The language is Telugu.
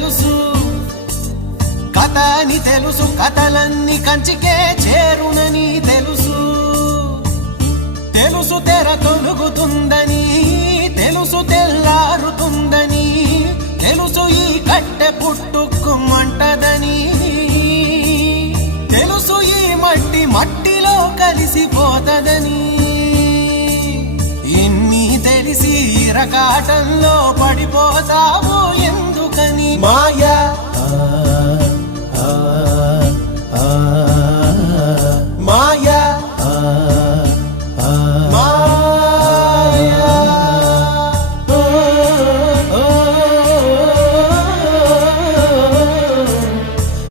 తెలుసు, కథ అని తెలుసు, కథలన్నీ కంచికే చేరునని తెలుసు. తెలుసు తెర తొలుగుతుందని, తెలుసు తెల్లారుతుందని, తెలుసు ఈ కట్టె పుట్టుకుమంటదని, తెలుసు ఈ మట్టి మట్టిలో కలిసిపోతదని. ఇన్ని తెలిసి ఇరకాటంలో పడిపోతావు ఎందుకని? మాయా